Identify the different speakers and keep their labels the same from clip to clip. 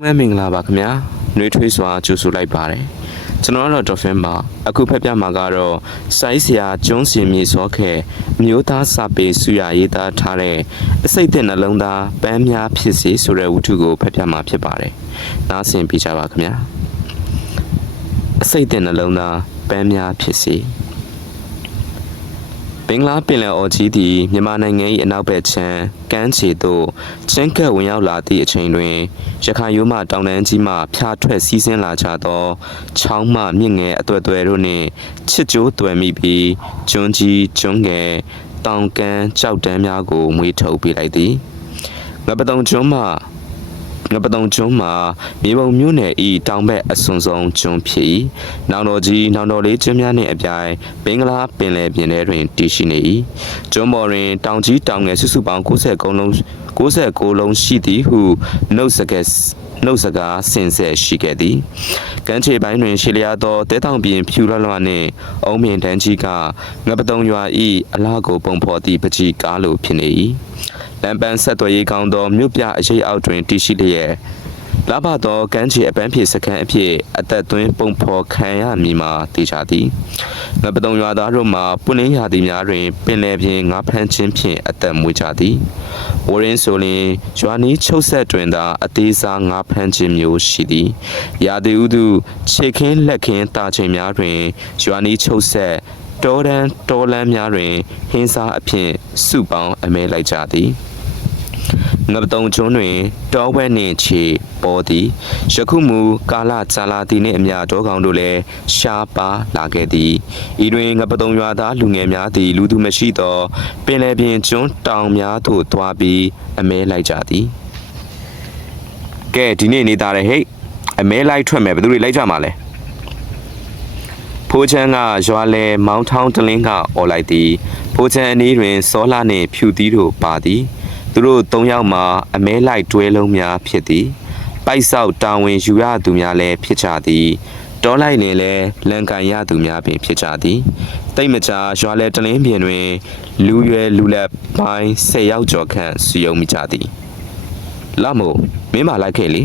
Speaker 1: မဲမင်္ဂလာပါခင်ဗျာနှွေးထွေးစွာကြိုဆိုလိုက်ပါတယ်ကျွန်တော်ကတော့ဒေါ်ဖင်ပါအခုဖက်ပြမှာကတော့စိုင်းစရာကျွန်းစင်မြေစောခဲမျိုးသားစာပေဆူရရေးသားထားတဲ့အစိတ်တဲ့နှလုံးသားပန်းများဖြစ်စေဆိုတဲ့ဝတ္ထုကိုဖက်ပြမှာဖြစ်ပါတယ်နားဆင်ပြကြပါခင်ဗျာအစိတ်တဲ့နှလုံးသားပန်းများဖြစ်စေ ဘင်္ဂလားပင်လယ်အော်ကြီးသည်မြန်မာနိုင်ငံ၏အနောက်ဘက်ခြမ်းကမ်းခြေသို့ချင်းကပ်ဝင်ရောက်လာသည့်အချိန်တွင်ရခိုင်ရိုးမှတောင်တန်းကြီးမှဖျားထွက်စီးဆင်းလာကြသောချောင်းမှမြင့်ငယ်အသွဲ့သွဲတို့နှင့်ချစ်ကြိုးတွယ်မိပြီးကျွန်းကြီးကျွန်းငယ်တောင်ကန်းကြောက်တန်းများကိုမွေးထုတ်ပေးလိုက်သည်ငပတုံကျွန်းမှ ငပတုံကျွန်းမှာမြေပုံမြို့နယ်ဤတောင်ဘက်အစွန်ဆုံးကျွန်းဖြစ်၏နောင်တော်ကြီးနောင်တော်လေးကျွန်းများနှင့်အပြိုင်ဘင်္ဂလားပင်လယ်ပြင်ထဲတွင်တည်ရှိနေ၏ကျွန်းပေါ်တွင်တောင်ကြီးတောင်ငယ်စုစုပေါင်း60ကုန်းလုံး69လုံးရှိသည်ဟုနှုတ်စကက်နှုတ်စကားစင်ဆက်ရှိခဲ့သည်ကမ်းခြေပိုင်းတွင်ရှေလျားသောတဲတောင်ပြင်ဖြူလွှတ်လွှတ်နှင့်အုံးမြင့်တန်းကြီးကငပတုံရွာဤအလားကိုပုံဖော်သည့်ပကြီးကားလိုဖြစ်နေ၏ လမ်းပန်းဆက်သွယ်ရေးကောင်းသောမြို့ပြအရေးအောက်တွင်တည်ရှိလျက်လာဘသောကမ်းခြေအပန်းဖြေစခန်းအဖြစ်အသက်သွင်းပုံဖော်ခံရမည်မှာတည်ကြသည်ငပတုံရွာသားတို့မှာပွင့်လင်းရာသီများတွင်ပင်လယ်ပြင်ငါးဖမ်းခြင်းဖြင့်အသက်မွေးကြသည်ဝရင်းဆိုလျင်ရွာနီးချုပ်ဆက်တွင်သာအသေးစားငါးဖမ်းခြင်းမျိုးရှိသည်ရာသီဥတုခြေခင်းလက်ခင်းတာချိန်များတွင်ရွာနီးချုပ်ဆက်တောတန်းတောလန်းများတွင်ဟင်းစားအဖြစ်စုပေါင်းအမဲလိုက်ကြသည် ငပတုံကျွန်းတွင်တောဝဲနှင့်ခြေပေါ်သည်ယခုမူကာလကြာလာသည်နှင့်အမျှတောကောင်တို့လည်းရှားပါလာခဲ့သည်ဤတွင်ငပတုံရွာသားလူငယ်များသည်လူသူမရှိသောပင်လယ်ပြင်ကျွန်းတောင်များသို့သွားပြီးအမဲလိုက်ကြသည်ကဲဒီနေ့နေသားတယ်ဟဲ့အမဲလိုက်ထွက်မယ်ဘယ်သူတွေလိုက်ကြမှာလဲဖိုးချမ်းကရွာလဲမောင်းထောင်းတလင်းကអော်လိုက်သည်ဖိုးချမ်းအနီးတွင်စောလှနှင့်ဖြူသီးတို့ပါသည် သူတို့၃ယောက်မှာအမဲလိုက်တွဲလုံးများဖြစ်သည်ပိုက်ဆောက်တာဝန်ယူရသူများလည်းဖြစ်ကြသည်တောလိုက်လင်လည်းလန်ကန်ရသူများပင်ဖြစ်ကြသည်တိတ်မကြာရွာလဲတလင်းပြင်တွင် လူရွယ်လူလက်ပိုင်း၁၀ယောက်ကျော်ခန့်စုယုံမိကြသည်လမို့မင်းမလိုက်ခဲ့လေ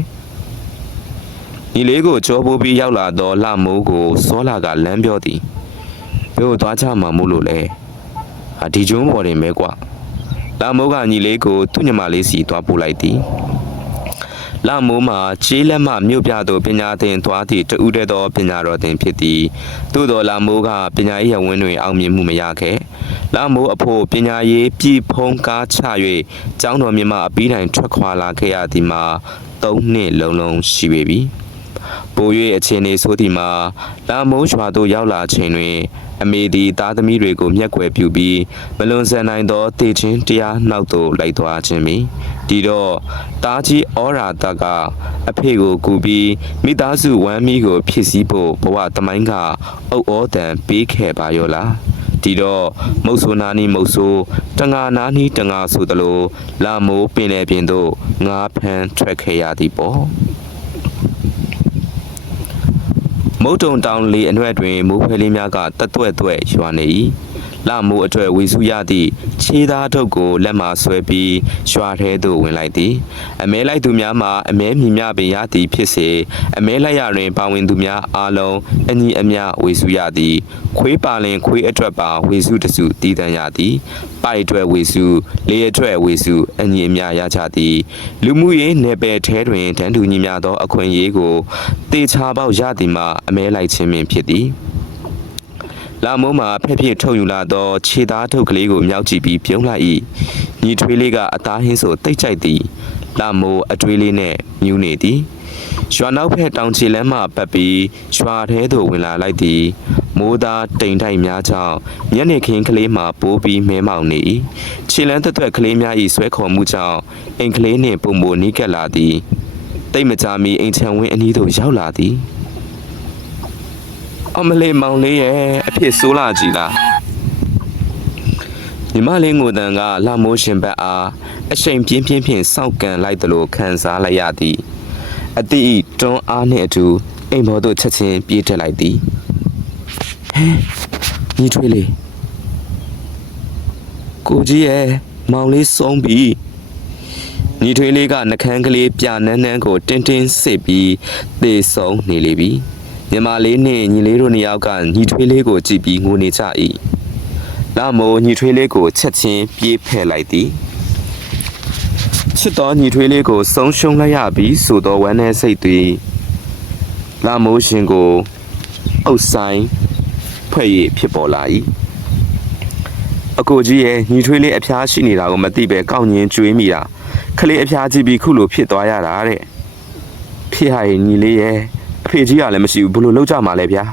Speaker 1: ညီလေးကိုကြောပိုးပြီးရောက်လာသောလမိုးကိုစောလာကလမ်းပြောသည်ဘယ်ကိုသွားကြမှာမို့လို့လဲဟာဒီကျုံးပေါ်တင်ပဲကွာ လာမိုးကညီလေးကိုသူ့ညီမလေးစီသွားပို့လိုက်သည်လာမိုးမှာခြေလက်မှမြို့ပြသို့ပညာသင်သွားသည့်တူးတဲ့သောပညာတော်သင်ဖြစ်သည်သို့တော်လာမိုးကပညာရေးရဝင်းတွင်အောင်မြင်မှုမရခဲ့လာမိုးအဖို့ပညာရေးပြည်ဖုံးကားချ၍ကျောင်းတော်မြတ်မှအပြီးတိုင်ထွက်ခွာလာခဲ့ရသည်မှာ၃နှစ်လုံးလုံးရှိပေပြီ ပို၍အခြေအနေဆိုသည်မှာလာမိုးရွာသို့ရောက်လာချိန်တွင် အမေသည်သားသမီးတွေကိုမျက်ကွယ်ပြုပြီးမလွန်ဆန်နိုင်သောတည်ခြင်းတရားနောက်သို့လိုက်သွားခြင်းမီဒီတော့တားကြီးဩရာတကအဖေကိုကူပြီးမိသားစုဝမ်းမီကို ဖြစ်စည်းဖို့ဘဝသမိုင်းကအုပ်ဩတန်ပေးခဲ့ပါရောလားဒီတော့မုတ်ဆိုနာနီမုတ်ဆိုတငါနာနီတငါဆိုသလိုလာမိုးပင်လေပြင်သို့ငါးဖမ်းထွက်ခဲ့ရသည်ပေါ့ မုတ်တုံတောင်လေအနှဲ့တွင်မိုးဖွဲလေးများကတတ်သွဲ့သွဲ့ရွာနေ၏ လမိုးအတွေ့ဝေစုရသည့်ခြေသားထုတ်ကိုလက်မှဆွဲပြီးရွာထဲသို့ဝင်လိုက်သည်အမဲလိုက်သူများမှာအမဲမြည်များပင်ရသည်ဖြစ်စေအမဲလိုက်ရတွင်ပါဝင်သူများအားလုံးအညီအမျှဝေစုရသည်ခွေးပါလင်ခွေးအတွက်ပါဝေစုတစုတည်တံ့ရသည်ပိုက်အတွက်ဝေစုလေအတွက်ဝေစုအညီအမျှရကြသည်လူမှုရေးနယ်ပယ်ထဲတွင်တန်းတူညီမျှသောအခွင့်အရေးကိုတေချာပေါက်ရသည်မှာအမဲလိုက်ခြင်းပင်ဖြစ်သည် လာမိုးမှာဖက်ဖြစ်ထုတ်ယူလာသောခြေသားထုတ်ကလေးကိုမြောက်ကြည့်ပြီးပြုံးလိုက်၏ညီထွေးလေးကအသားဟင်းဆိုတိတ်ကြိုက်သည်လာမိုးအထွေးလေးနဲ့မြူးနေသည်ရွာနောက်ဖက်တောင်ချီလမ်းမှပတ်ပြီးရွာထဲသို့ဝင်လာလိုက်သည်မိုးသားတိမ်တိုက်များကြောင့်ညနေခင်းကလေးမှပိုးပြီးမဲမောင်နေ၏ခြေလန်းသက်သက်ကလေးများ၏ဆွဲခေါ်မှုကြောင့်အိမ်ကလေးနှင့်ပုံမိုနီးကပ်လာသည်တိတ်မကြမီအိမ်ချံဝင်းအနီးသို့ရောက်လာသည် အမလေးမောင်လေးရဲ့အဖြစ်ဆိုးလာကြည်လားညီမလေးငိုတန်ကလာမိုးရှင်ဘက်အားအရှိန်ပြင်းပြင်းဖြင့်စောက်ကန်လိုက်သလိုခံစားလိုက်ရသည်အတိအတွန်းအားနှင့်အတူအိမ်ဘော်သို့ချက်ချင်းပြေးတက်လိုက်သည်ဟဲညီထွေးလေးကိုကြီးရဲ့မောင်လေးဆုံးပြီညီထွေးလေးကနှကန်းကလေးပြနန်းနန်းကိုတင်းတင်းစစ်ပြီးသေဆုံးနေလေပြီ ညီမလေးနဲ့ညီလေးတို့နှစ်ယောက်ကညီထွေးလေးကိုကြည့်ပြီးငိုနေကြ၏လာမိုးညီထွေးလေးကိုချက်ချင်းပြေးဖယ်လိုက်သည်ချစ်တော်ညီထွေးလေးကိုဆုံးရှုံးလိုက်ရပြီဆိုသောဝမ်းနည်းစိတ်သည်လာမိုးရှင်ကိုအုပ်ဆိုင်ဖွဲ့ရဖြစ်ပေါ်လာ၏အကိုကြီးရဲ့ညီထွေးလေးအဖျားရှိနေတာကိုမသိပဲကောက်ညင်းကျွေးမိတာခလေးအဖျားကြည့်ပြီးခုလိုဖြစ်သွားရတာတဲ့ဖြစ်ရရင်ညီလေးရဲ့ အဖေကြီးကလည်းမရှိဘူးဘယ်လိုလုပ်ကြမှာလဲဗျာ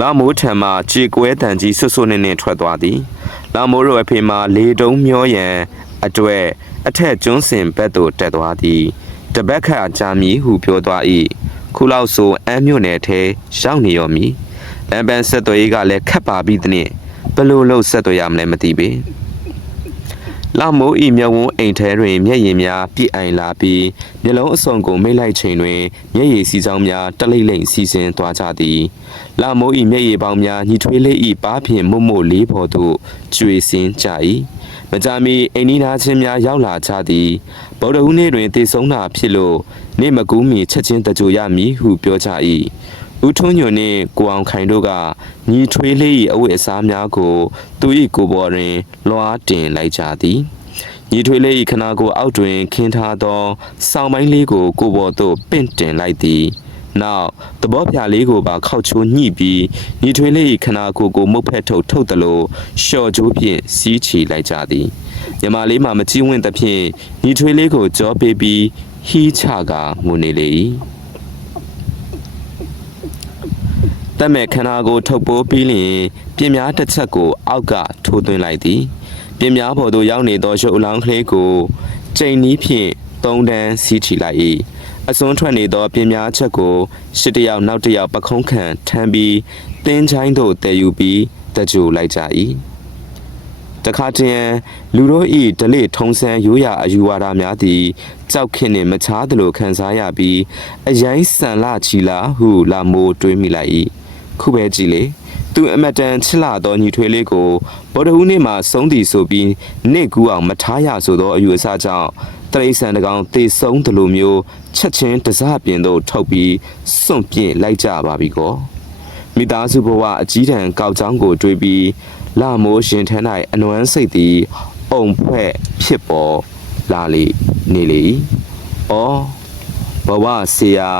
Speaker 1: လာမိုးထံမှကြေကွဲတန်ကြီးဆွတ်ဆွတ်နဲ့နဲ့ထွက်သွားသည်လာမိုးတို့အဖေမှလေတုံးမျောရန်အတွေ့အထက်ကျွန်းစင်ဘက်သို့တက်သွားသည်တပတ်ခါကြာမည်ဟုပြောသွား၏ခုလောက်ဆိုအမ်းမြို့နယ်ထဲရောက်နေရောမည်လမ်းပန်းဆက်သွယ်ရေးကလည်းခက်ပါပြီတဲ့ဘယ်လိုလုပ်ဆက်သွယ်ရမလဲမသိပေ လာမိုးဤမြဝန်းအိမ်ထဲတွင်မျက်ရည်များပြည့်အိုင်လာပြီးမျက်လုံးအစုံကိုမိတ်လိုက်ချိန်တွင်မျက်ရည်စီစောင်းများတလိမ့်လိမ့်စီစဉ်သွားကြသည်လာမိုးဤမျက်ရည်ပေါင်းများညီထွေးလေးဤပါးဖြင့်မုတ်မို့လေးပေါ်သို့ကျွေစင်းကြ၏မကြမီအိမ်နီးနားချင်းများရောက်လာကြသည်ဗုဒ္ဓဟူးနေ့တွင်တည်ဆုံးတာဖြစ်လို့နေမကူးမီချက်ချင်းတကြိုရမည်ဟုပြောကြ၏ ဦးထွန်းညွန့်နှင့်ကိုအောင်ခိုင်တို့ကညီထွေးလေး၏အဝတ်အစားများကိုသူ၏ကိုယ်ပေါ်တွင် လွှားတင်လိုက်ကြသည်ညီထွေးလေး၏ခနာကိုအောက်တွင်ခင်းထားသောစောင်းပိုင်းလေးကိုကိုယ်ပေါ်သို့ပင့်တင်လိုက်သည်နောက်သဘောပြလေးကိုပါခောက်ချိုးညှိပြီးညီထွေးလေး၏ခနာကိုကိုမုတ်ဖက်ထုတ်ထုတ်သလိုလျှော်ကြိုးဖြင့်စီးချီလိုက်ကြသည်ညီမလေးမှမကြည့်ဝင့်သဖြင့်ညီထွေးလေးကိုကြောပေးပြီးဟီးချကငိုနေလေ၏ တက်မဲ့ခန္ဓာကိုထုတ်ပိုးပြီးလျင်ပြင်းများတစ်ချက်ကိုအောက်ကထိုးသွင်းလိုက်သည်ပြင်းများပေါ်သို့ရောက်နေသောရုပ်အလောင်းကလေးကိုချိန်နီးဖြင့်သုံးတန်းစီးချီလိုက်၏အစွန်းထွက်နေသောပြင်းများချက်ကိုရှစ်တယောက်နောက်တယောက်ပခုံးခံထမ်းပြီးတင်းချိုင်းသို့တည်ယူပြီးတကြိုလိုက်ကြ၏တခါတည်းလူတို့ဤဒလိထုံးစံရိုးရာအယူဝါဒများသည်ကြောက်ခင်နှင့်မချားသလိုခံစားရပြီးအရင်ဆန်လာချီလာဟုလာမိုးတွေးမိလိုက်၏ ခုပဲကြည်လေသူအမတန်ချစ်လာသောညီထွေးလေးကိုဗုဒ္ဓဟူးနေ့မှာဆုံးသည်ဆိုပြီးနေကူအောင်မထားရဆိုသောအယူအဆကြောင့်တရိษံတကောင်တေဆုံးသလိုမျိုးချက်ချင်းတစားပြင်သို့ထုတ်ပြီးစွန့်ပြစ်လိုက်ကြပါပြီကောမိသားစုဘဝအကြီးတန်းကောက်ချောင်းကိုတွေးပြီးလာမိုးရှင်ထန်း၌အနွမ်းစိတ်သည်အုံဖွဲ့ဖြစ်ပေါ်လာလေနေလေ၏ဩဘဝဆရာ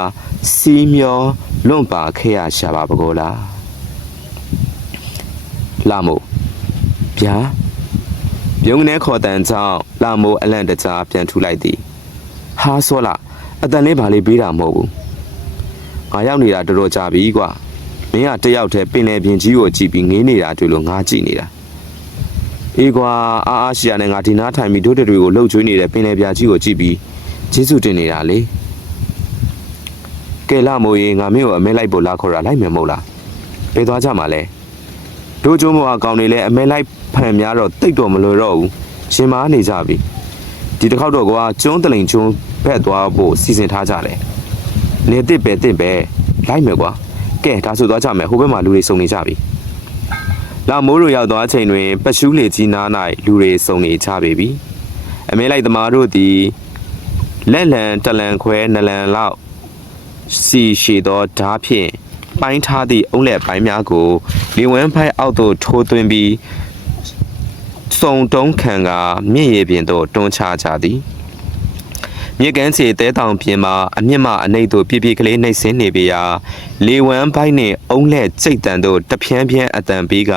Speaker 1: စီးမျော လွန့်ပါခဲ့ရရှာပါပကောလားလာမို့ဗျာပြုံးနေခေါ်တန်ကြောင့်လာမိုးအလန့်တကြားပြန်ထူလိုက်သည်ဟာဆောလာအတန်လေးပါလေးပေးတာမဟုတ်ဘူးငါရောက်နေတာတော်တော်ကြာပြီကွာမင်းကတယောက်တည်းပင်လယ်ပြင်ကြီးကိုကြည့်ပြီးငေးနေတာတွေ့လို့ငါကြည့်နေတာအေးကွာအားအားရှိရနဲ့ငါဒီနားထိုင်ပြီးတို့တွေကိုလှုပ်ချွေးနေတဲ့ပင်လယ်ပြာကြီးကိုကြည့်ပြီးကျေးဇူးတင်နေတာလေ ကဲလာမိုးရေငါမင်းကိုအမဲလိုက်ဖို့လာခေါ်တာလိုက်မယ်မဟုတ်လားဘယ်သွားကြမှာလဲတို့ကျိုးမောအကောင်တွေလည်းအမဲလိုက်ဖန်များတော့တိတ်တော့မလွယ်တော့ဘူးရှင်မားနေကြပြီဒီတစ်ခေါက်တော့ကွာကျွန်းတလိန်ကျွန်းဘက်သွားဖို့စီစဉ်ထားကြတယ်နေတစ်ပဲတစ်ပဲလိုက်မယ်ကွာကဲဒါဆိုသွားကြမယ်ဟိုဘက်မှာလူတွေစုံနေကြပြီလာမိုးတို့ရောက်သွားချိန်တွင်ပရှူးလေကြီးနား၌လူတွေစုံနေကြပေပြီအမဲလိုက်သမားတို့သည်လက်လံတလံခွဲနလံလောက် စီရှည်သောဓားဖြင့်ပိုင်းထားသည့်အုံးလက်ပိုင်းများကိုလေဝန်းဖိုက်အောက်သို့ထိုးသွင်းပြီးစုံတုံးခံကမြင့်ရည်ပြင်သို့တွန်းချကြသည်မြစ်ကမ်းခြေတဲတောင်ပြင်မှာအမြင့်မှအနှိမ့်သို့ပြပြကလေးနှိမ့်ဆင်းနေပေရာလေဝန်းပိုင်းနှင့်အုံးလက်ကြိတ်တန်သို့တပြန်းပြန်းအတန်ပေးက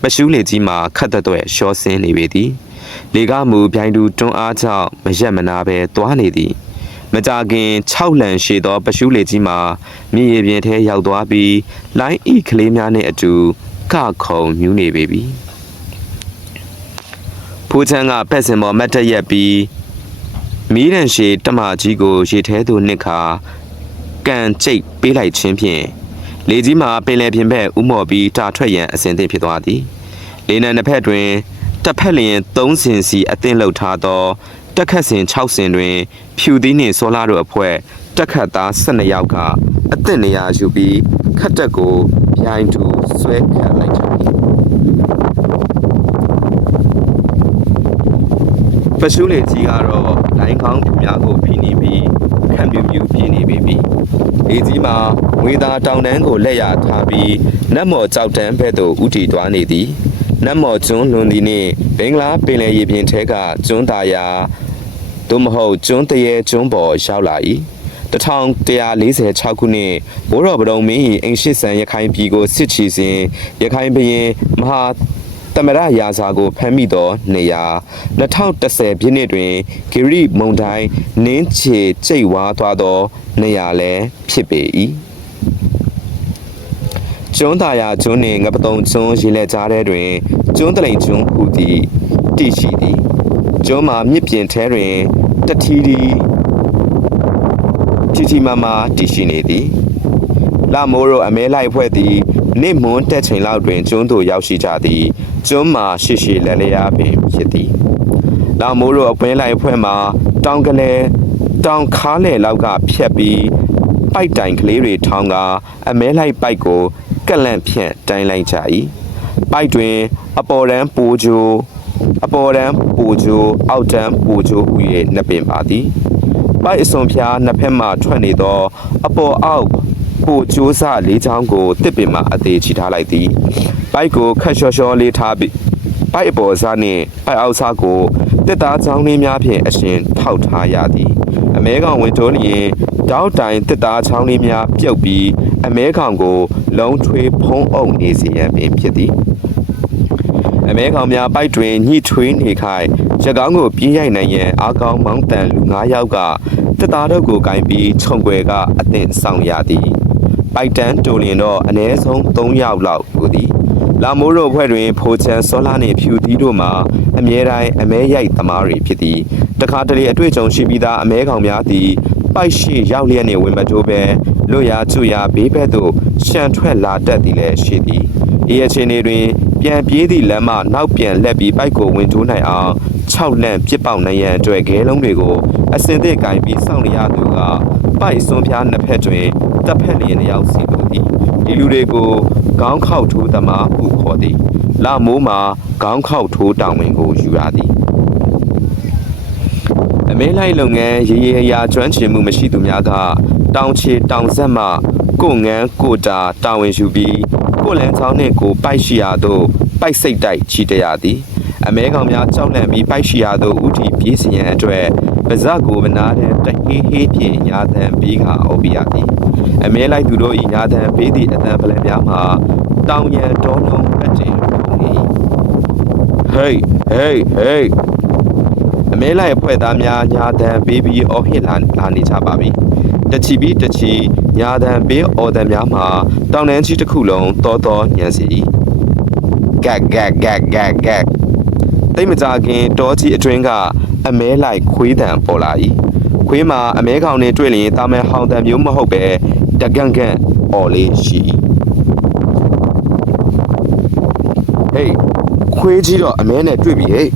Speaker 1: ပရှူးလေကြီးမှာခတ်တဲ့ရှောဆင်းနေပေသည်လေကမူပြိုင်သူတွန်းအားကြောင့်မရက်မနာပဲတွားနေသည် မကြခင်6လန်ရှည်သော ပရှူးလေကြီးမှာမြေရပြင်ထဲရောက်သွားပြီးလိုင်းဤကလေးများနှင့်အတူကခုံမြူးနေပေပြီဖိုးချမ်းကဖက်စင်ပေါ်မတ်တက်ရက်ပြီးမီးရန်ရှည်တမကြီးကိုရေထဲသို့နှစ်ခါကန်ကျိတ်ပေးလိုက်ခြင်းဖြင့်လေကြီးမှာပင်လယ်ပြင်ဘက်ဥမော်ပြီးတာထွက်ရန်အစဉ်သင့်ဖြစ်သွားသည်လေနံတစ်ဖက်တွင်တစ်ဖက်လျင်3စင်စီအသင့်လှုပ်ထားသော တက်ခတ်စင်6စင်တွင် ဖြူသီးနှင့်ဆောလာတို့အဖွဲ့တက်ခတ်သား12ယောက်ကအသင့်နေရာယူပြီးခတ်တက်ကိုပြိုင်တူဆွဲခတ်လိုက်ကြသည်ပရှုလေကြီးကတော့လိုင်းကောင်းပြများကိုဖိနေပြီးခံပြူပြူပြင်းနေပြီပြီအေးကြီးမှာငွေသားတောင်တန်းကိုလက်ရထားပြီးနတ်မော်ကြောက်တန်းဘက်သို့ဥတီသွားနေသည်နတ်မော်ကျွန်းလွန်သည်နှင့်ဘင်္ဂလားပင်လယ်ရေပြင်ထဲကကျွန်းသားရာ သို့မဟုတ်ကျွန်းတရေကျွန်းပေါ်ရောက်လာ၏1146ခုနှစ်ဘိုးတော်ဗဒုံမင်း၏အင်ရှိဆန်ရခိုင်ပြည်ကိုစစ်ချီစဉ်ရခိုင်ဘရင်မဟာတမရရာဇာကိုဖမ်းမိသောနေရာ2010ပြည့်နှစ်တွင်ဂီရိမုန်တိုင်းနင်းချေကျိတ်ဝါသွားသောနေရာလည်းဖြစ်ပေ၏ကျွန်းသာယာကျွန်းနှင့်ငပတုံကျွန်းရေလက်ကြားထဲတွင်ကျွန်းတလိန်ကျွန်းဟူသည်တည်ရှိသည်ကျွန်းမှာမြစ်ပြင်ထဲတွင် တထီတီတီတီမာမာတည်ရှိနေသည်လာမိုးတို့အမဲလိုက်ဖွဲ့သည်နေ့မွန်းတက်ချိန်လောက်တွင်ကျွန်းသို့ရောက်ရှိကြသည်ကျွန်းမှာရှိရှိလဲလျားပင်ဖြစ်သည်လာမိုးတို့အပွင့်လိုက်ဖွဲ့မှာတောင်ကလေးတောင်ခါလေလောက်ကဖြတ်ပြီးပိုက်တိုင်ကလေးတွေထောင်းကအမဲလိုက်ပိုက်ကိုကက်လန့်ဖြန့်တိုင်းလိုက်ကြ၏ပိုက်တွင် အပေါ်တန်းပူဂျို အပေါ်တန်းပူဂျိုအောက်တန်းပူဂျိုဟူ၍နှစ်ပင်ပါသည်ပိုက်အစွန်ဖျားနှစ်ဖက်မှထွက်နေသော အပေါ်အောက်ပိုကျိုးစလေးချောင်းကိုတစ်ပင်မှအသေးချီထားလိုက်သည်ပိုက်ကိုခက်လျှော်လျှော်လေးထားပြီးပိုက်အပေါ်စားနှင့်ပိုက်အောက်စားကိုတစ်သားချောင်းလေးများဖြင့်အရှင်ထောက်ထားရသည်အမဲကောင်ဝင်ထိုးလျင်တောက်တိုင်တစ်သားချောင်းလေးများပြုတ်ပြီးအမဲကောင်ကို လုံးထွေးဖုံးအုပ်နေစေရန်ပင်ဖြစ်သည် အမဲကောင်များပိုက်တွင်ညှိထွေးနေခိုင်ရက်ကောင်းကိုပြင်းရိုက်နိုင်ရန်အာကောင်းမောင်းတန်လူ9ယောက်ကတက်သားတို့ကိုကင်ပြီးခြုံွယ်ကအသင့်ဆောင်ရသည်ပိုက်တန်းတိုလင်တော့အ ਨੇ ဆုံး3ယောက်လောက်ကိုသည်လာမိုးတို့ဖွဲ့တွင်ဖိုချန်စောလာနှင့်ဖြူသီးတို့မှာအမြဲတမ်းအမဲရိုက်သမားတွေဖြစ်သည်တခါတလေအတွေ့အကြုံရှိပြီးသားအမဲကောင်များသည်ပိုက်ရှိရောက်လျက်နှင့်ဝင်မတိုးပဲလွတ်ရာကျွရာဘေးဘက်သို့ရှန်ထွက်လာတတ်သည်လည်းရှိသည် ဒီအချိန်တွေတွင် ပြန်ပြေးသည့်လမ်းမှနောက်ပြန်လှည့်ပြီးပိုက်ကိုဝင်ထိုးနိုင်အောင်6လန့်ပြစ်ပေါက်နိုင်ရန်အတွက်ခဲလုံးတွေကိုအစင်သစ်ကင်ပြီးစောင့်နေရသူကပိုက်စွန်ဖျားနှစ်ဖက်တွင်တစ်ဖက်လျင်တစ်ယောက်စီလိုသည်ဒီလူတွေကိုခေါင်းခောက်ထိုးသမားဟုခေါ်သည်လာမိုးမှာခေါင်းခောက်ထိုးတောင်ဝင်ကိုယူရသည်အမဲလိုက်လုပ်ငန်းရေရေရာကျွမ်းကျင်မှုမရှိသူများကတောင်ချေတောင်ဆက်မှကိုငန်းကိုတာတာဝန်ယူပြီး ကိုလန်းချောင်းနှင့်ကိုပိုက်ရှိရာသို့ပိုက်စိတ်တိုက်ချီတရသည်အမဲကောင်များကြောက်လန့်ပြီးပိုက်ရှိရာသို့ဥတီပြေးစီရန်အတွက်ပါဇက်ကိုမနာတဲ့တဟေးဟေးဖြင့်ညာသံပြီးခါအုပ်ပြရသည်အမဲလိုက်သူတို့၏ညာသံပေးသည့်အတန်ပလန်များမှာတောင်ရန်တော်လုံးအတင်ပုံနေ၏ Hey hey hey အမဲလိုက်အဖွဲ့သားများညာတန်ပေးပြီးအော်ဟစ်လာလာနေကြပါပြီ တချီပြီးတချီညာတန်ပေးအော်တန်များမှာတောင်တန်းကြီးတစ်ခုလုံးတောတောညံစီ၏ဂက်ဂက်ဂက်ဂက်ဂက်တိတ်မကြခင်တောကြီးအတွင်းကအမဲလိုက်ခွေးတံပေါ်လာ၏ခွေးမှာအမဲကောင်နဲ့တွေ့လျင်တာမဲဟောင်တံမျိုးမဟုတ်ပဲတကန်ကန်အော်လေးရှိ၏ဟေးခွေးကြီးတော့အမဲနဲ့တွေ့ပြီဟေး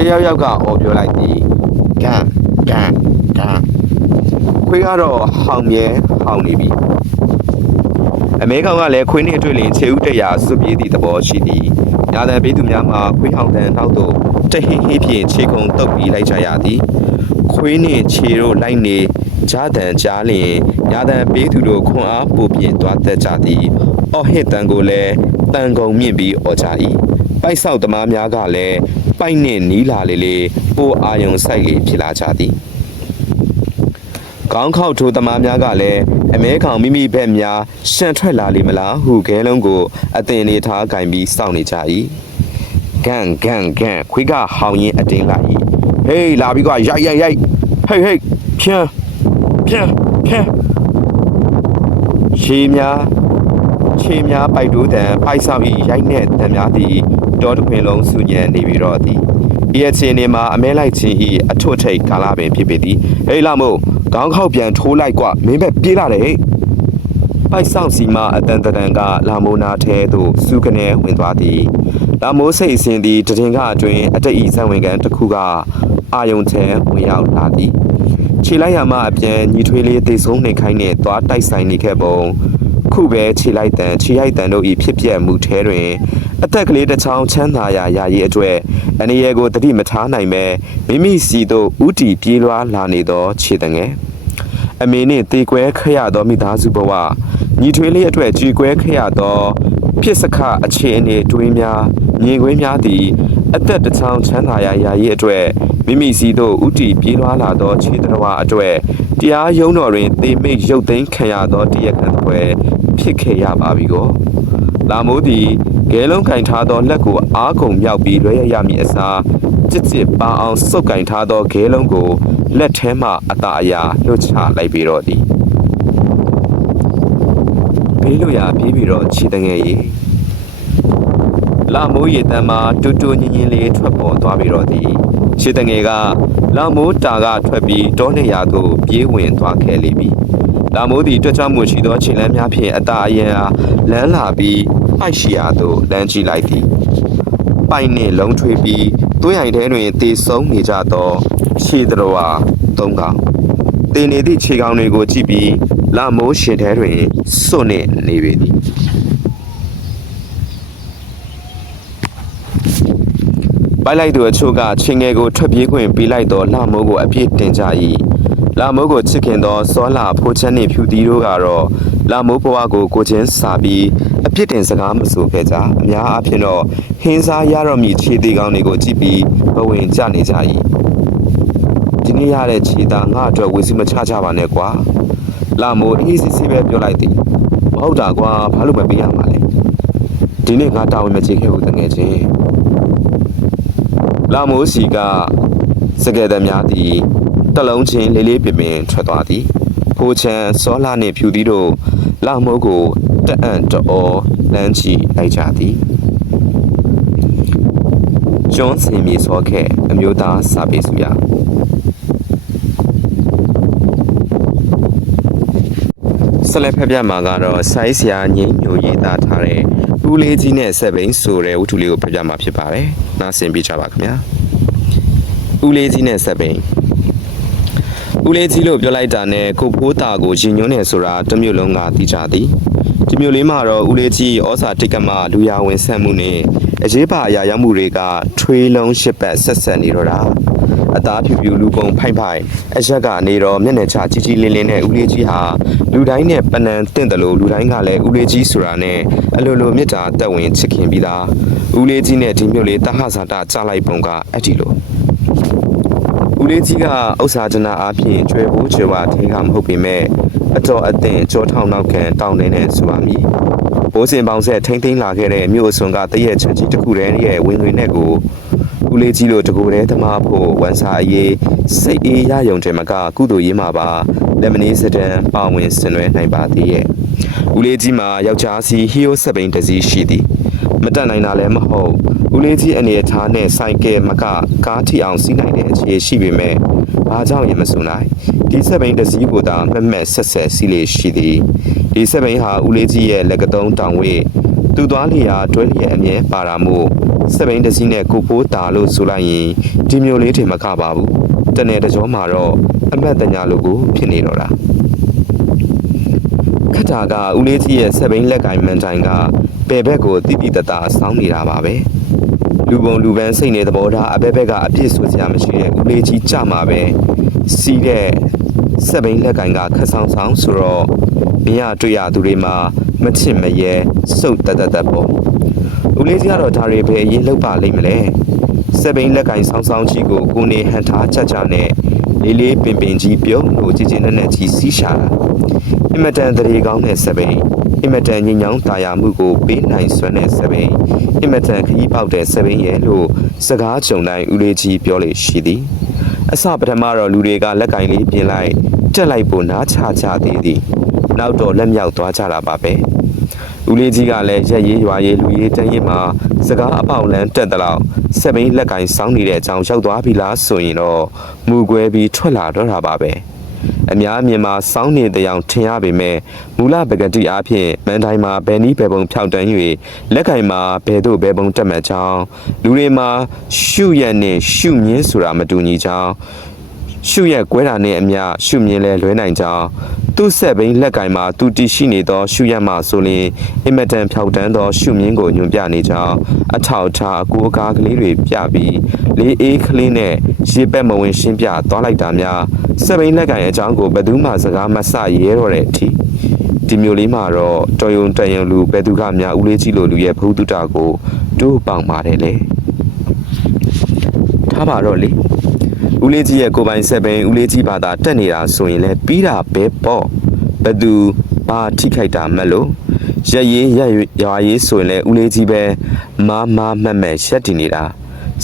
Speaker 1: တယောက်ယောက်ကအော်ပြောလိုက်သည်ဂန်ဂန်ဂန်ခွေးကတော့ဟောင်မြဲဟောင်နေပြီအမဲကောင်ကလည်းခွေးနှင့်တွေ့လင်ခြေဥတရာစွပ်ပြေးသည့်သဘောရှိသည်ညာတန်ပေးသူများမှာခွေးဟောင်တန်နောက်သို့တဟိဟိဖြင့်ခြေကုံတုပ်ပြီးလိုက်ကြရသည်ခွေးနှင့်ခြေတို့လိုက်နေဂျာတန်ကြားလျင်ညာတန်ပေးသူတို့ခွန်အားပူပြင်းသွားတတ်ကြသည်အော်ဟစ်တန်ကိုလည်းတန်ကုံမြင့်ပြီးအော်ကြ၏ပိုက်ဆောက်သမားများကလည်း ပိုက်နှင့်နီးလာလေလေပိုအာယုံဆိုင်လေဖြစ်လာကြသည်ကောင်းခောက်ထိုးသမားများကလည်းအမဲကောင်မိမိဘက်များရှန်ထွက်လာလိမ့်မလားဟုခဲလုံးကိုအသင်နေထားကင်ပြီးစောင့်နေကြ၏ဂန်ဂန်ဂန်ခွေးကဟောင်ရင်အတင်းလာ၏ဟေးလာပြီးကွာရိုက်ရိုက်ရိုက်ဟေးဟေးဖြန်းဖြန်းဖြန်းရှေးများရှေးများပိုက်တိုးတန်ပိုက်ဆောင်ဤရိုက်နဲ့တန်များသည် တောတစ်ခွင်လုံးစုညံနေပြီးတော့သည်ဤအချိန်ဒီမှာအမဲလိုက်ခြင်းဤအထွတ်ထိပ်ကာလပင်ဖြစ်ပေသည်ဟေးလာမို့ခေါင်းခောက်ပြန်ထိုးလိုက်ကွမင်းဘက်ပြေးလာတယ်ဟေ့ပိုက်ဆောင်စီမအတန်တရန်ကလာမိုနာထဲသို့စုကနေဝင်သွားသည်လာမိုးစိတ်အစဉ်သည်တရင်ကအတွင်အတိတ်ဤဇံဝင်ကန်တစ်ခုကအာယုံထဲဝင်ရောက်လာသည်ခြေလိုက်ရမှအပြန်ညီထွေးလေးသိဆုံးနေခိုင်းနဲ့သွားတိုက်ဆိုင်နေခဲ့ပုံခုပဲခြေလိုက်တန်ခြေရိုက်တန်တို့ဤဖြစ်ပျက်မှုထဲတွင် အသက်ကလေးတစ်ချောင်းချမ်းသာရာယာရေးအတွက်အနေရကိုတတိမထားနိုင်ပဲမိမိစီသို့ဥတီပြေးလွှားလာနေသောခြေတငယ်အမေနှင့်တေကွဲခရသောမိသားစုဘဝညီထွေးလေးအတွက်ကြည်ကွဲခရသောဖြစ်စခအခြေအနေတွင်းများမြင်ကွင်းများသည်အသက်တစ်ချောင်းချမ်းသာရာယာရေးအတွက်မိမိစီသို့ဥတီပြေးလွှားလာသောခြေတော်ဝါအတွက်တရားရုံးတော်တွင်တေမိတ်ရုပ်သိမ်းခံရသောတရားခံပွဲဖြစ်ခဲ့ရပါပြီကို လာမိုးသည်ဂဲလုံးကင်ထားသောလက်ကိုအားကုန်မြောက်ပြီးလွှဲရရမည်အစားကြစ်ကြစ်ပါအောင်စုပ်ကင်ထားသောဂဲလုံးကိုလက်ထဲမှအသာအရာလွတ်ချလိုက်ပြီးတော့သည်ဘေးလိုရာပြေးပြီးတော့ခြေတငယ်ရီလာမိုးရေတမ်းမှာတူတူညင်ညင်လေးထွက်ပေါ်သွားပြီးတော့သည်ခြေတငယ်ကလာမိုးတာကထွက်ပြီးတောနေရာသို့ပြေးဝင်သွားခဲ့လိမ့်မည် လာမိုးသည်တွက်ချမှုရှိသောခြေလမ်းများဖြင့်အတာအယံအားလမ်းလာပြီးပိုက်ရှိရာသို့လမ်းကြည့်လိုက်သည်ပိုက်နှင့်လုံးထွေးပြီးသွေးရိုင်ထဲတွင်တေဆုံးနေကြသောခြေတော်ဟာသုံးကောင်တေနေသည့်ခြေကောင်တွေကိုကြည့်ပြီးလာမိုးရှင်ထဲတွင်စွန့်နေနေပေသည်ပိုက်လိုက်သူအချို့ကချင်းငယ်ကိုထွက်ပြေးခွင့်ပေးလိုက်သောလာမိုးကိုအပြစ်တင်ကြ၏ လာမိုးကိုချစ်ခင်သောစောလာဖိုးချမ်းနှင့်ဖြူတီတို့ကတော့လာမိုးဘဝကိုကိုချင်းစာပြီးအပြစ်တင်စကားမဆိုခဲ့ကြအများအားဖြင့်တော့ဟင်းစားရတော့မည်ခြေသေးကောင်းတွေကိုကြည့်ပြီးဘဝင်ကြနေကြ၏ဒီနေ့ရတဲ့ခြေသားငါအတွက်ဝေစီမချကြပါနဲ့ကွာလာမိုးအေးစစ်စစ်ပဲပြောလိုက်သည်မဟုတ်တာကွာဘာလို့မပေးရမှာလဲဒီနေ့ငါတာဝန်မချေခဲ့ဘူးတကယ်ချင်းလာမိုးစီကစကဲသများသည် တလုံးချင်းလေးလေးပင်ပင်ထွက်သွားသည်ဖိုးချန်စောလာနှင့်ဖြူသည်တို့လာမိုးကိုတက်အံ့တော်လမ်းချီလိုက်ကြသည်ကျွန်းစင်မြေစောခဲ့အမျိုးသားစာပေစုရဆက်လက်ဖက်ပြမှာကတော့ဆိုင်းဆရာငိမ့်ညိုရေးသားထားတဲ့ဦးလေးကြီးနဲ့ဆက်ဘိန်းဆိုတဲ့ဝတ္ထုလေးကိုဖက်ပြမှာဖြစ်ပါတယ်။နားဆင်ပြကြပါခင်ဗျာ။ဦးလေးကြီးနဲ့ဆက်ဘိန်း ဦးလေးကြီးလို့ပြောလိုက်တာနဲ့ကိုဖိုးတာကိုရင်ညွှန်းနေဆိုတာတစ်မျိုးလုံးကသိကြသည်။ဒီမျိုးလေးမှာတော့ဦးလေးကြီးဩစာတိတ်ကမလူရဝင်ဆက်မှုနဲ့အရေးပါအရာရောက်မှုတွေကထွေးလုံးရှစ်ပတ်ဆက်ဆက်နေတော့တာ။အသားဖြူဖြူလူပုံဖိုင်ဖိုင်အရက်ကနေတော့မျက်နှာချကြီးကြီးလင်းလင်းနဲ့ဦးလေးကြီးဟာလူတိုင်းနဲ့ပနံတင့်တယ်လို့လူတိုင်းကလည်းဦးလေးကြီးဆိုတာနဲ့အလိုလိုမြစ်တာတက်ဝင်ချစ်ခင်ပြီးသားဦးလေးကြီးနဲ့ဒီမျိုးလေးတဟဇာတာကြားလိုက်ပုံကအဲ့ဒီလိုဦး လေးကြီးကဥစ္စာကျနာအားဖြင့်ကျွဲဘူးကျွဲဝထဲကမဟုတ်ပေမဲ့အတော်အသင့်ကြောထောင်နောက်ခံတောင်းနေနဲ့ဆိုပါမည်ဘိုးစင်ပေါင်းဆက်ထိမ့်သိမ်းလာခဲ့တဲ့မြို့အစွန်ကတရက်ချင်ကြီးတစ်ခုတည်းရဲ့ဝင်တွေနဲ့ကိုဦးလေးကြီးလိုတကူတဲ့သမားဖို့ဝန်စာအရေးစိတ်အေးရယုံတယ်မကကုသိုလ်ရေးမှာပါလက်မနေစတန်ပါဝင်ဆင်နွှဲနိုင်ပါသေးရဲ့ဦးလေးကြီးမှာယောက်ျားစီဟီယိုစပိန်တစ်စီးရှိသည်မတက်နိုင်တာလည်းမဟုတ် ဦးလေးကြီးအနေထားနဲ့ဆိုင်ကယ်မကကားထီအောင်စီးနိုင်တဲ့အခြေရှိပေမဲ့ဘာကြောင့်ရင်မစွန်နိုင်ဒီစပိန်တစ်စီးကိုသာမက်မက်ဆက်ဆက်စီးလေရှိသည်ဒီစပိန်ဟာဦးလေးကြီးရဲ့လက်ကတုံးတောင်ဝေးသူသွားလျာတွဲလျက်အမြဲပါတာမို့စပိန်တစ်စီးနဲ့ကိုပိုးတာလို့ဆိုလိုက်ရင်ဒီမျိုးလေးထင်မကပါဘူးတနေ့တကြောမှာတော့အမတ်တညာလိုကိုဖြစ်နေတော့တာခတ်တာကဦးလေးကြီးရဲ့စပိန်လက်ကင်မန်တိုင်ကပယ်ဘက်ကိုတိတိတတဆောင်းနေတာပါပဲ လူပုံလူပန်းစိတ်နေသဘောထားအဘက်ဘက်ကအပြစ်ဆိုစရာမရှိတဲ့ဦးလေးကြီးကြမှာပဲစီးတဲ့စပိန်လက်ကင်ကခက်ဆောင်ဆောင်ဆိုတော့မရတွေ့ရသူတွေမှာမချစ်မရဲစုတ်တတတပေါ့ဦးလေးကြီးကတော့ဒါတွေပဲအရင်လောက်ပါလိမ့်မလဲစပိန်လက်ကင်ဆောင်းဆောင်းကြီးကိုကိုနေဟန်ထားချက်ချနဲ့လေးလေးပင်ပင်ကြီးပြုံးလို့ကြည်ကျင်နဲ့နဲ့ကြီးစီးရှာတာအင်မတန်တရေကောင်းတဲ့စပိန်အင်မတန်ညင်ညောင်းတာယာမှုကိုပေးနိုင်စွမ်းတဲ့စပိန် အင်မတန်ခကြီးပေါက်တဲ့စပိန်ရဲ့လို့စကားကြုံတိုင်းဦးလေးကြီးပြောလေရှိသည်အစပထမတော့လူတွေကလက်ကင်လေးပြင်လိုက်တက်လိုက်ဖို့နားချကြသေးသည်နောက်တော့လက်မြောက်သွားကြတာပါပဲဦးလေးကြီးကလည်းရက်ရေးရွာရေးလူရေးတန်းရင်မှာစကားအပေါက်လန်းတက်တဲ့လောက်စပိန်လက်ကင်စောင်းနေတဲ့အကြောင်းရောက်သွားပြီလားဆိုရင်တော့မူကွဲပြီးထွက်လာတော့တာပါပဲ အများအမြင်မှာစောင်းနေတဲ့အောင်ထင်ရပေမဲ့မူလပကတိအားဖြင့်မန်တိုင်းမှာဘယ်နည်းဘယ်ပုံဖြောက်တန်း၍လက်ကင်မှာဘယ်သို့ဘယ်ပုံတက်မှတ်ကြောင်းလူတွေမှာရှုရက်နဲ့ရှုမြင်းဆိုတာမတူညီကြောင်း ရှုရက်ကွဲတာနဲ့အမျှရှုမြင်လဲလွဲနိုင်ကြောင်းသူ့ဆက်ဘိန်းလက်ကင်မှာသူတည်ရှိနေသော ရှုရက်မှဆိုရင်အင်မတန်ဖြောက်တန်းသော ရှုမြင်ကိုညွှန်ပြနေကြောင်းအထောက်အထားအကူအကားကလေးတွေပြပြီးလေးအေးကလေးနဲ့ရေပက်မဝင်ရှင်းပြသွားလိုက်တာများဆက်ဘိန်းလက်ကင်အကြောင်းကိုဘယ်သူမှစကားမဆရဲတော့တဲ့အထိဒီမျိုးလေးမှာတော့တော်ယုံတန်ယုံလူဘယ်သူကများဦးလေးကြီးလိုလူရဲ့ဘုဒ္ဓတာကိုတို့ပေါင်ပါတယ်လေ ထားပါတော့လေဦးလေးကြီးရဲ့ကိုယ်ပိုင်ဆက်ပင်ဦးလေးကြီးဘာသာတက်နေတာဆိုရင်လည်းပြီးတာပဲပေါ့ဘသူဘာထိခိုက်တာမလို့ရက်ရေးရက်ရွာရေးဆိုရင်လည်းဦးလေးကြီးပဲမာမာမတ်မတ်ရှက်တည်နေတာ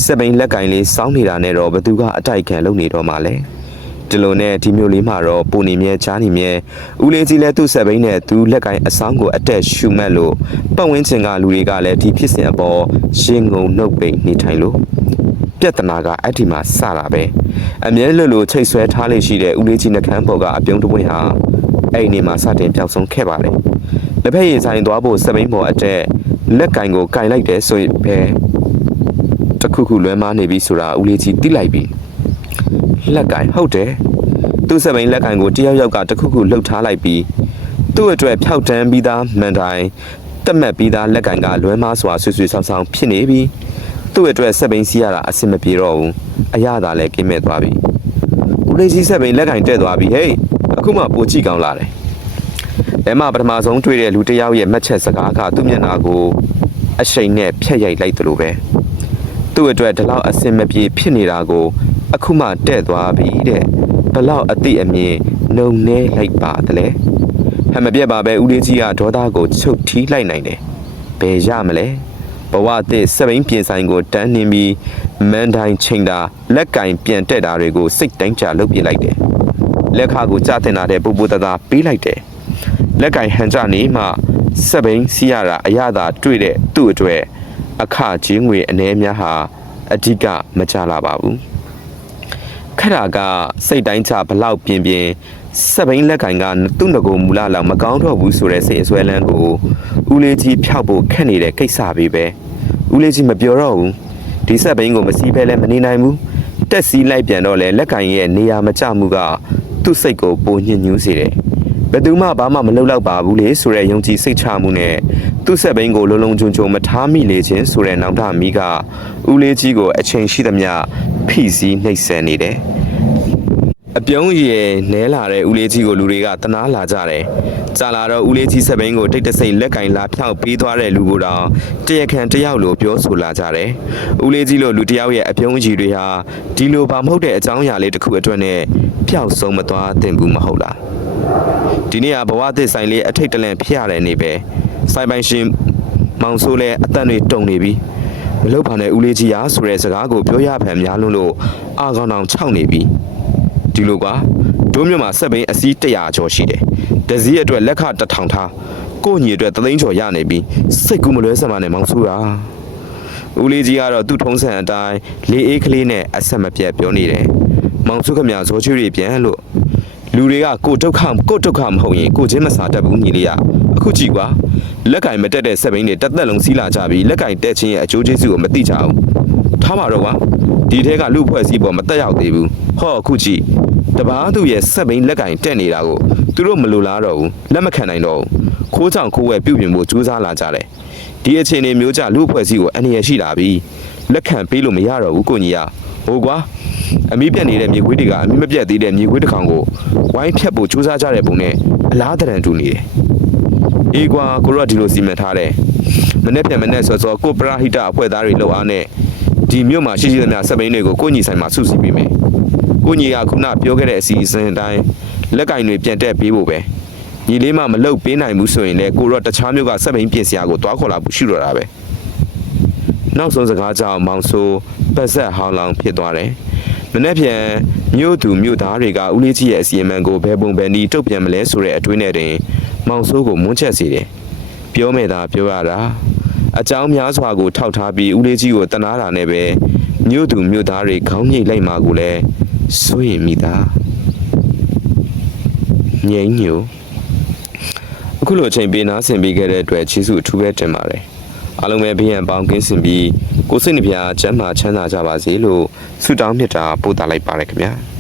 Speaker 1: ဆက်ပင်လက်ကင်လေးစောင်းနေတာနဲ့တော့ဘသူကအတိုက်ခံလုပ်နေတော့မှလဲဒီလိုနဲ့ဒီမျိုးလေးမှာတော့ပူနေမြဲချားနေမြဲဦးလေးကြီးလည်းသူ့ဆက်ပင်နဲ့သူ့လက်ကင်အဆောင်ကိုအတက်ရှူမှတ်လို့ပတ်ဝန်းကျင်ကလူတွေကလည်းဒီဖြစ်စဉ်အပေါ်ရှင်းငုံနှုတ်ပိတ်နေထိုင်လို့ ပြဿနာကအဲ့ဒီမှာစတာပဲအမြဲလွတ်လို့ချိတ်ဆွဲထားလေရှိတဲ့ဦးလေးကြီးနှကန်းပေါ်ကအပြုံးတပွင့်ဟာအဲ့ဒီနေမှာစတင်ပျောက်ဆုံးခဲ့ပါတယ်လက်ဖက်ရည်ဆိုင်သွားဖို့စပိန်ပေါ်အတက်လက်ကင်ကိုကင်လိုက်တယ်ဆိုရင်ပဲတစ်ခုခုလွဲမားနေပြီဆိုတာဦးလေးကြီးသိလိုက်ပြီလက်ကင်ဟုတ်တယ်သူ့စပိန်လက်ကင်ကိုတယောက်ယောက်ကတစ်ခုခုလှုပ်ထားလိုက်ပြီးသူ့အတွက်ဖြောက်တန်းပြီးသားမန်တိုင်းတက်မှတ်ပြီးသားလက်ကင်ကလွဲမားစွာဆွေဆွေဆောင်ဆောင်ဖြစ်နေပြီ သူ့အတွက်ဆက်ဘိန်းစီးရတာအဆင်မပြေတော့ဘူးအရသာလည်းကင်းမဲ့သွားပြီဦးလေးကြီးဆက်ဘိန်းလက်ကင်တက်သွားပြီဟေးအခုမှပိုကြည့်ကောင်းလာတယ်ဘဲမှာပထမဆုံးတွေ့တဲ့လူတစ်ယောက်ရဲ့မှတ်ချက်စကားကသူ့မျက်နှာကိုအရှိန်နဲ့ဖြတ်ရိုက်လိုက်သလိုပဲသူ့အတွက်ဒီလောက်အဆင်မပြေဖြစ်နေတာကို အခုမှတဲ့သွားပြီတဲ့ဘလောက်အတိအမြင်နှုံနေလိုက်ပါတလဲဟဲ့မပြက်ပါပဲဦးလေးကြီးကဒေါသကိုချုပ်ထီးလိုက်နိုင်တယ်ဘယ်ရမလဲ ဘဝအသစ်စပိန်ပြင်ဆိုင်ကိုတန်းနှင်းပြီးမန်တိုင်းချိန်တာလက်ကင်ပြန်တက်တာတွေကိုစိတ်တိုင်းကြလုပ်ပြလိုက်တယ်။လက်ခါကိုကြားတင်လာတဲ့ပူပူတသာပေးလိုက်တယ်။လက်ကင်ဟန်ကြနေမှစပိန်စီးရတာအရသာတွေ့တဲ့သူ့အတွက်အခချင်းငွေအ ਨੇ များဟာအဓိကမကြလာပါဘူး။ခက်တာကစိတ်တိုင်းကြဘလောက်ပြင်းပြင်း စပိန်လက်ကင်ကသူ့ငကိုမူလာလောက်မကောင်းတော့ဘူးဆိုတဲ့စိတ်အစွဲလန်းကိုဦးလေးကြီးဖျောက်ဖို့ခက်နေတဲ့ကိစ္စပဲပဲဦးလေးကြီးမပြောတော့ဘူးဒီဆက်ဘိန်းကိုမစီးဖဲလဲမနေနိုင်ဘူးတက်စီးလိုက်ပြန်တော့လဲလက်ကင်ရဲ့နေရာမကျမှုကသူ့စိတ်ကိုပိုညှဉ်းညူးစေတယ်ဘယ်သူမှဘာမှမလုပ်တော့ပါဘူးလေဆိုတဲ့ယုံကြည်စိတ်ချမှုနဲ့သူ့ဆက်ဘိန်းကိုလုံးလုံးချုံချုံမထားမိလေခြင်းဆိုတဲ့နောက်ထမီးကဦးလေးကြီးကိုအချိန်ရှိသမျှဖိစီးနှိပ်စက်နေတယ် အပြုံးရည်နဲလာတဲ့ဦးလေးကြီးကိုလူတွေကတနာလာကြတယ်။ကြာလာတော့ဦးလေးကြီးစပိန်ကိုတိတ်တဆိတ်လက်ကင်လာဖြောက်ပေးသွားတဲ့လူကိုတောင်တရခံတယောက်လိုပြောဆိုလာကြတယ်။ဦးလေးကြီးလိုလူတစ်ယောက်ရဲ့အပြုံးကြီးတွေဟာဒီလိုဘာမဟုတ်တဲ့အကြောင်းအရာလေးတစ်ခုအတွက်နဲ့ပျောက်ဆုံးမသွားသင့်ဘူးမဟုတ်လား။ဒီနေ့ကဘဝသစ်ဆိုင်လေးအထိတ်တလန့်ဖြစ်ရတဲ့နေ့ပဲ။ဆိုင်ပိုင်ရှင်မောင်ဆိုးလဲအသက်တွေတုံနေပြီ။မလုပ်ပါနဲ့ဦးလေးကြီးရာဆိုတဲ့စကားကိုပြောရဖန်များလွန်းလို့အာကောင်တောင်ခြောက်နေပြီ။ ဒီလိုကွာဒိုးမြို့မှာဆက်ဘိန်းအစီး100ကျော်ရှိတယ်။ဒဇီးအတွက်လက်ခတစ်ထောင်ထားကို့ညီအတွက်သသိန်းကျော်ရနေပြီစိတ်ကူးမလွဲစမ်းပါနဲ့မောင်ဆူတာ။ဦးလေးကြီးကတော့သူ့ထုံးစံအတိုင်းလေအေးကလေးနဲ့အဆက်မပြတ်ပြောနေတယ်။မောင်ဆူခမဇောချွေတွေပြန်လို့လူတွေကကိုဒုက္ခကိုဒုက္ခမဟုတ်ရင်ကိုချင်းမစာတတ်ဘူးညီလေးရအခုကြည့်ကွာလက်ကင်မတက်တဲ့ဆက်ဘိန်းတွေတစ်သက်လုံးစီးလာကြပြီလက်ကင်တက်ခြင်းရဲ့အကျိုးကျေးဇူးကိုမသိကြဘူး ထားပါတော့ကွာဒီထဲကလူဖွဲ့စည်းပေါ်မတက်ရောက်သေးဘူးဟောအခုကြည့်တပားသူရဲ့ဆက်ဘိန်းလက်ကင်တက်နေတာကိုသူတို့မလိုလားတော့ဘူးလက်မခံနိုင်တော့ဘူးခိုးချောင်ခိုးဝဲပြုတ်ပြင်ဖို့ကြိုးစားလာကြတယ်ဒီအချိန်တွေမျိုးကြလူဖွဲ့စည်းကိုအနေရရှိလာပြီလက်ခံပေးလို့မရတော့ဘူးကိုကြီးရဟိုကွာအမီးပြက်နေတဲ့မြေခွေးတွေကအမီးမပြက်သေးတဲ့မြေခွေးတစ်ကောင်ကိုဝိုင်းဖြတ်ဖို့ကြိုးစားကြတဲ့ပုံနဲ့အလားတရံတူနေတယ်အေးကွာကိုရော့ဒီလိုစီမံထားတယ်မနေ့ပြန်မနေ့ဆော်ဆော်ကိုပရာဟိတအဖွဲ့သားတွေလောက်အားနဲ့ ဒီမြို့မှာရှိရှိသမျှဆက်ဘိန်းတွေကိုကိုညီဆိုင်မှာစုစည်းပေးမယ်ကိုညီကခုနပြောခဲ့တဲ့အစီအစဉ်အတိုင်းလက်ကင်တွေပြန်တက်ပေးဖို့ပဲညီလေးမမလုတ်ပေးနိုင်ဘူးဆိုရင်လည်းကိုတော့တခြားမျိုးကစက်ဘိန်းပြင်စရာကိုတွားခေါ်လာဖို့ရှိတော့တာပဲနောက်ဆုံးစကားကြောင့်မောင်ဆိုးပတ်ဆက်ဟောင်းလောင်ဖြစ်သွားတယ်မနေ့ပြန်မြို့သူမြို့သားတွေကဦးလေးကြီးရဲ့အစီအမံကိုဘယ်ပုံဘယ်နည်းတုတ်ပြန်မလဲဆိုတဲ့အတွေးနဲ့တင်မောင်ဆိုးကိုမွန်းချက်စေတယ်ပြောမဲ့သာပြောရတာ အကြောင်းများစွာကိုထောက်ထားပြီးဦးလေးကြီးကိုတနာတာနဲ့ပဲမြို့သူမြို့သားတွေခေါင်းငိတ်လိုက်မှာကိုလည်းစိုးရင်မိသားငိမ့်ညိုအခုလိုအချိန်ပေးနားဆင်ပေးခဲ့တဲ့အတွက်ကျေးဇူးအထူးပဲတင်ပါတယ်အားလုံးပဲဘေးရန်ပေါင်းကင်းစင်ပြီးကိုယ်စိတ်နှပြချမ်းသာချမ်းသာကြပါစေလို့ဆုတောင်းမေတ္တာပို့သလိုက်ပါရခင်ဗျာ